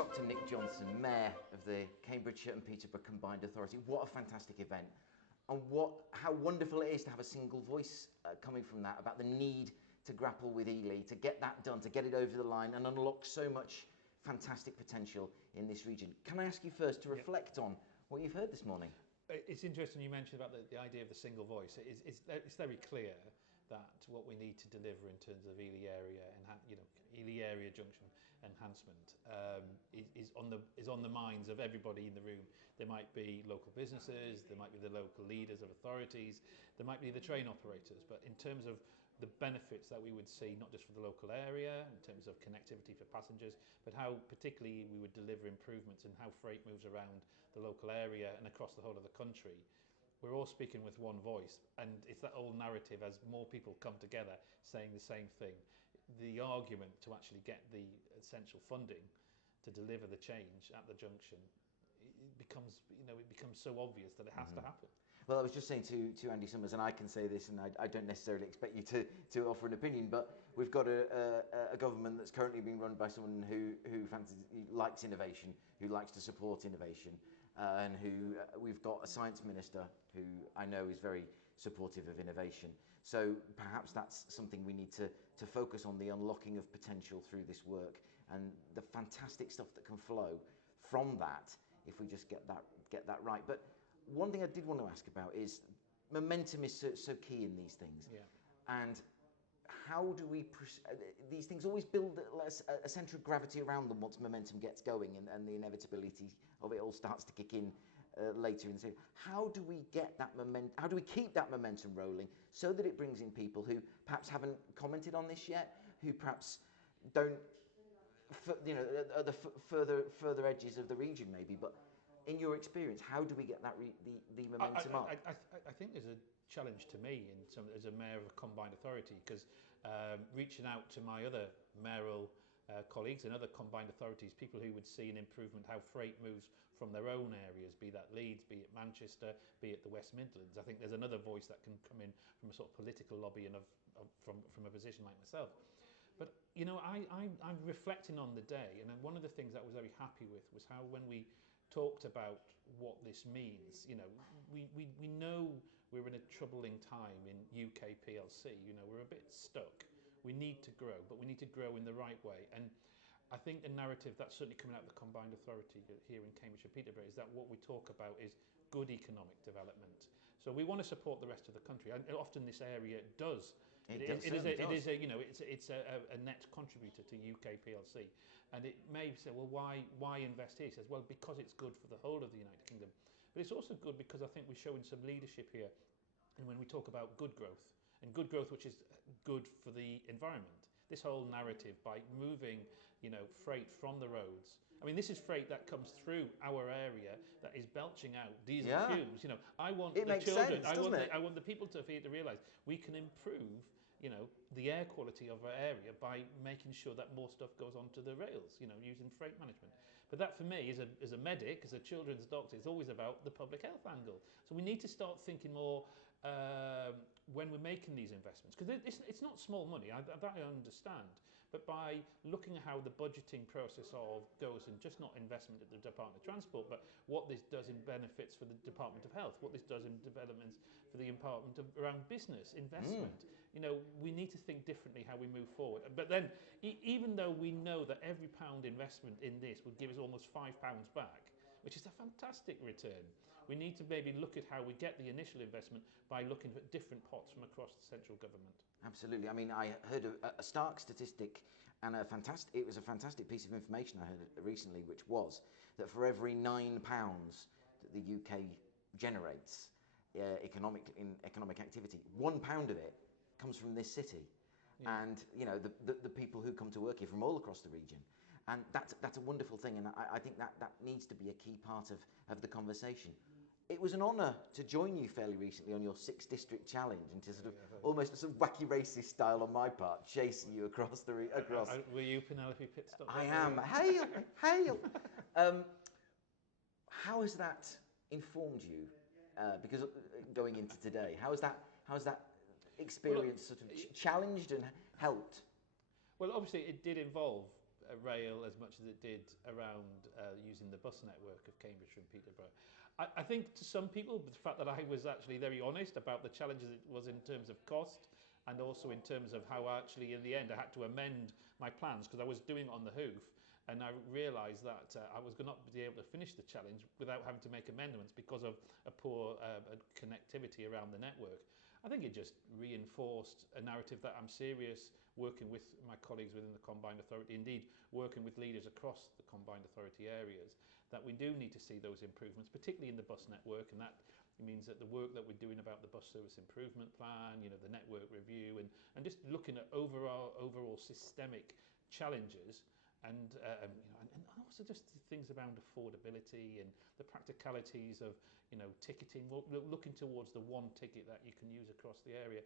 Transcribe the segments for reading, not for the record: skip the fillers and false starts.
Dr. Nik Johnson, Mayor of the Cambridgeshire and Peterborough Combined Authority. What a fantastic event. And how wonderful it is to have a single voice coming from that about the need to grapple with Ely, to get that done, to get it over the line and unlock so much fantastic potential in this region. Can I ask you first to reflect on what you've heard this morning? It's interesting you mentioned about the idea of the single voice. It's very clear that what we need to deliver in terms of Ely area Ely area junction enhancement is on the minds of everybody in the room. There might be local businesses, there might be the local leaders of authorities, there might be the train operators, but in terms of the benefits that we would see, not just for the local area in terms of connectivity for passengers, but how particularly we would deliver improvements in how freight moves around the local area and across the whole of the country. We're all speaking with one voice, and it's that old narrative as more people come together saying the same thing. The argument to actually get the essential funding to deliver the change at the junction, it becomes so obvious that it has to happen. Well, I was just saying to Andy Summers, and I can say this, and I don't necessarily expect you to offer an opinion, but we've got a government that's currently being run by someone who likes innovation, who likes to support innovation, and who we've got a science minister who I know is very supportive of innovation. So perhaps that's something we need to focus on, the unlocking of potential through this work and the fantastic stuff that can flow from that if we just get that right. But one thing I did want to ask about is momentum is so key in these things. Yeah. And how do we, these things always build a centre of gravity around them once momentum gets going, and the inevitability of it all starts to kick in later in the season. How do we get that how do we keep that momentum rolling so that it brings in people who perhaps haven't commented on this yet, who perhaps don't, at the further edges of the region maybe, but in your experience, how do we get that the momentum up? I think there's a challenge to me as a mayor of a combined authority, because reaching out to my other mayoral colleagues and other combined authorities, people who would see an improvement how freight moves from their own areas, be that Leeds, be it Manchester, be it the West Midlands. I think there's another voice that can come in from a sort of political lobby and from a position like myself. But I'm reflecting on the day, and one of the things that I was very happy with was how when we talked about what this means, we know we're in a troubling time in UK PLC. We're a bit stuck. We need to grow, but we need to grow in the right way. And I think the narrative that's certainly coming out of the combined authority here in Cambridge and Peterborough is that what we talk about is good economic development. So we want to support the rest of the country, and often this area does. It is a net contributor to UK PLC, and it may say, well, why invest here? It says, well, because it's good for the whole of the United Kingdom, but it's also good because I think we're showing some leadership here, and when we talk about good growth, and good growth which is good for the environment. This whole narrative by moving, freight from the roads. I mean, this is freight that comes through our area that is belching out diesel fumes. I want it the children, sense, I want the people to realise we can improve, the air quality of our area by making sure that more stuff goes onto the rails, using freight management. But that for me, as a medic, as a children's doctor, is always about the public health angle. So we need to start thinking more when we're making these investments, because it's not small money, that I understand, but by looking at how the budgeting process goes, and just not investment at the Department of Transport, but what this does in benefits for the Department of Health, what this does in developments for the Department around business, investment. We need to think differently how we move forward. But then, even though we know that every pound investment in this would give us almost £5 back, which is a fantastic return, we need to maybe look at how we get the initial investment by looking at different pots from across the central government. Absolutely. I mean, I heard a stark statistic, and it was a fantastic piece of information I heard recently, which was that for every £9 that the UK generates in economic activity, £1 of it comes from this city. Yeah. And the people who come to work here from all across the region. And that's a wonderful thing, and I think that needs to be a key part of the conversation. It was an honour to join you fairly recently on your 6 district challenge, and to sort of almost a sort of wacky racist style on my part, chasing you across the across. Were you Penelope Pitstop? I am. Hail. How has that informed you? Because going into today, how has that experience sort of challenged and helped? Well, obviously it did involve rail as much as it did around using the bus network of Cambridge and Peterborough. I think to some people, the fact that I was actually very honest about the challenges it was in terms of cost and also in terms of how actually in the end I had to amend my plans because I was doing it on the hoof, and I realised that I was not be able to finish the challenge without having to make amendments because of a poor connectivity around the network. I think it just reinforced a narrative that I'm serious working with my colleagues within the Combined Authority, indeed working with leaders across the Combined Authority areas, that we do need to see those improvements, particularly in the bus network, and that means that the work that we're doing about the bus service improvement plan, the network review, and just looking at overall systemic challenges, and also just things around affordability and the practicalities of ticketing, looking towards the one ticket that you can use across the area,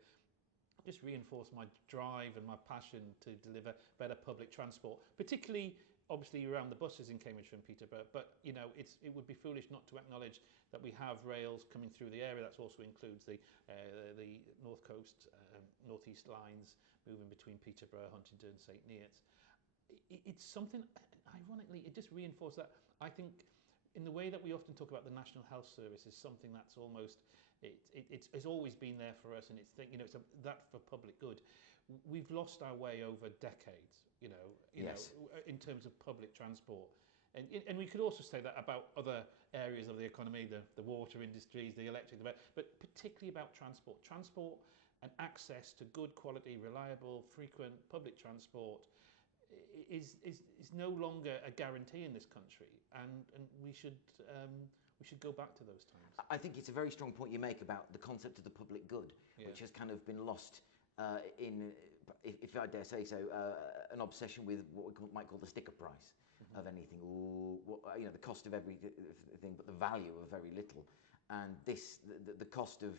just reinforce my drive and my passion to deliver better public transport, particularly obviously around the buses in Cambridge and Peterborough. But it would be foolish not to acknowledge that we have rails coming through the area. That also includes the North Coast, North East lines moving between Peterborough, Huntingdon, St Neots. It's something, ironically, it just reinforced that. I think in the way that we often talk about the National Health Service is something that's almost, it's always been there for us, and it's that for public good. We've lost our way over decades, Yes. in terms of public transport. And we could also say that about other areas of the economy, the water industries, the electric, but particularly about transport. Transport and access to good quality, reliable, frequent public transport is no longer a guarantee in this country, and we should go back to those times. I think it's a very strong point you make about the concept of the public good, Yeah. which has kind of been lost in, if I dare say so, an obsession with what we might call the sticker price of anything, or the cost of everything, but the value of very little. And the cost of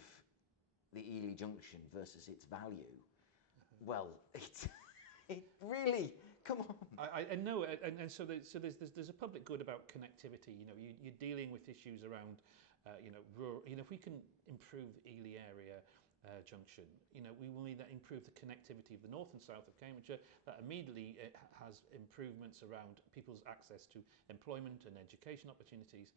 the Ely Junction versus its value, well, it really. Come on. I know, and so there's a public good about connectivity. You're dealing with issues around, rural. If we can improve the Ely area junction, we will need that improve the connectivity of the north and south of Cambridgeshire. That immediately has improvements around people's access to employment and education opportunities.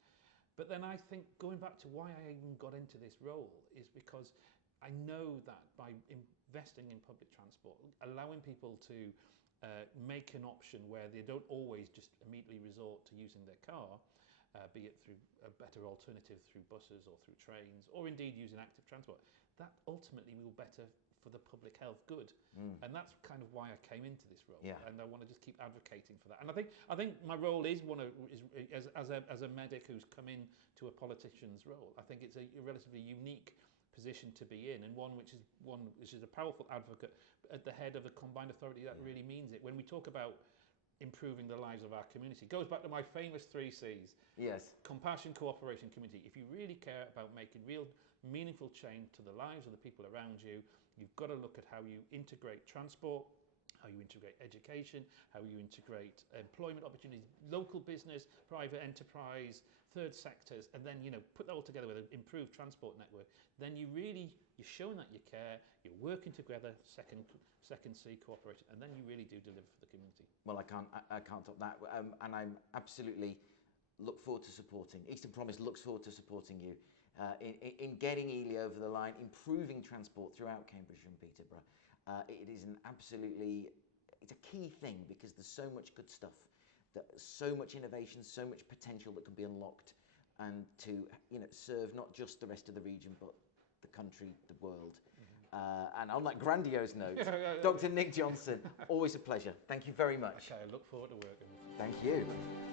But then I think going back to why I even got into this role is because I know that by investing in public transport, allowing people to make an option where they don't always just immediately resort to using their car, be it through a better alternative through buses or through trains, or indeed using active transport, that ultimately will better for the public health good. And that's kind of why I came into this role. Yeah. And I want to just keep advocating for that. And I think my role is as a medic who's come in to a politician's role. I think it's a relatively unique position to be in, and one which is a powerful advocate at the head of a combined authority that really means it. When we talk about improving the lives of our community, it goes back to my famous 3 C's. Yes. Compassion, cooperation, community. If you really care about making real meaningful change to the lives of the people around you, you've got to look at how you integrate transport, how you integrate education, how you integrate employment opportunities, local business, private enterprise, third sectors, and then put that all together with an improved transport network. Then you're showing that you care, you're working together, second C, cooperation, and then you really do deliver for the community. Well, I can't top that, and I'm absolutely look forward to supporting. Eastern Promise looks forward to supporting you in getting Ely over the line, improving transport throughout Cambridge and Peterborough. It is it's a key thing because there's so much good stuff, so much innovation, so much potential that can be unlocked, and to serve not just the rest of the region but the country, the world. And on that grandiose note, Dr. Nik Johnson, always a pleasure. Thank you very much. Okay, I look forward to working with you. Thank you.